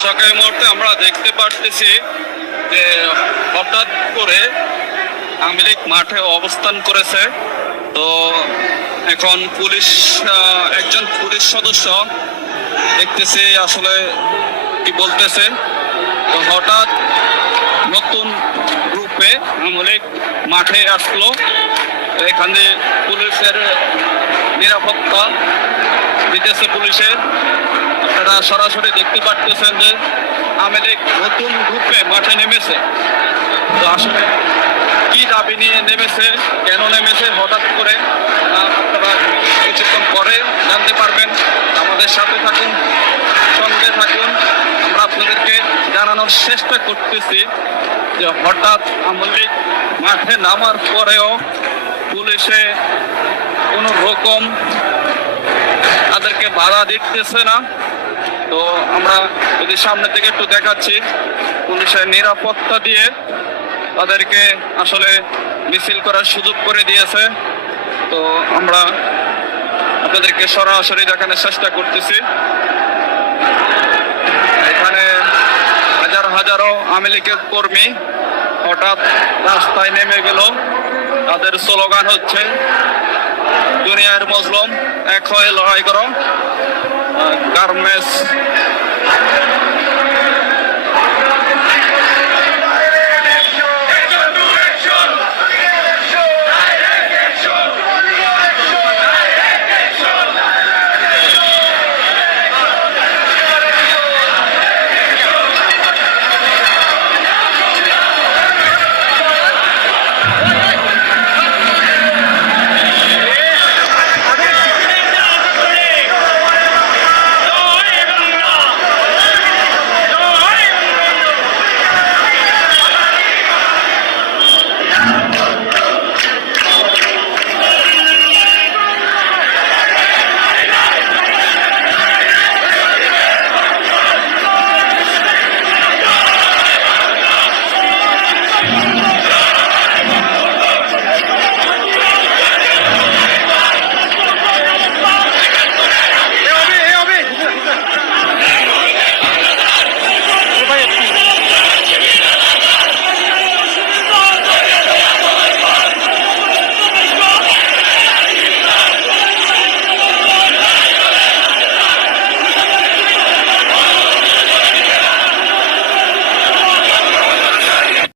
এই মুহূর্তে আমরা দেখতে পারতেছি যে হঠাৎ করে আওয়ামী লীগ মাঠে অবস্থান করেছে। তো এখন পুলিশ একজন পুলিশ সদস্য দেখতেছি আসলে কি বলতেছে। তো হঠাৎ নতুন গ্রুপে আওয়ামী লীগ মাঠে আসলো। এখানে পুলিশের নিরাপত্তা দিতেছে পুলিশের। আপনারা সরাসরি দেখতে পাচ্ছেন যে আওয়ামী লীগ নতুন গ্রুপে মাঠে নেমেছে। তো আসলে কি দাবি নিয়ে নেমেছে, কেন নেমেছে হঠাৎ করে, আপনারা কিছুক্ষণ পরে জানতে পারবেন। আমাদের সাথে থাকুন, সঙ্গে থাকুন। আমরা আপনাদেরকে জানানোর চেষ্টা করতেছি যে হঠাৎ আওয়ামী লীগ মাঠে নামার পরেও পুলিশে কোনো রকম তাদেরকে বাধা দিতেছে না। তো আমরা যদি সামনে থেকে একটু দেখাচ্ছি, পুলিশের নিরাপত্তা দিয়ে তাদেরকে আসলে মিছিল করার সুযোগ করে দিয়েছে। তো আমরা আপনাদেরকে সরাসরি দেখানোর চেষ্টা করতেছি। এখানে হাজার হাজারো আওয়ামী লীগের কর্মী হঠাৎ রাস্তায় নেমে গেল। তাদের স্লোগান হচ্ছে দুনিয়ার মজলুম এক হয়ে লড়াই করো। গার্মেন্টস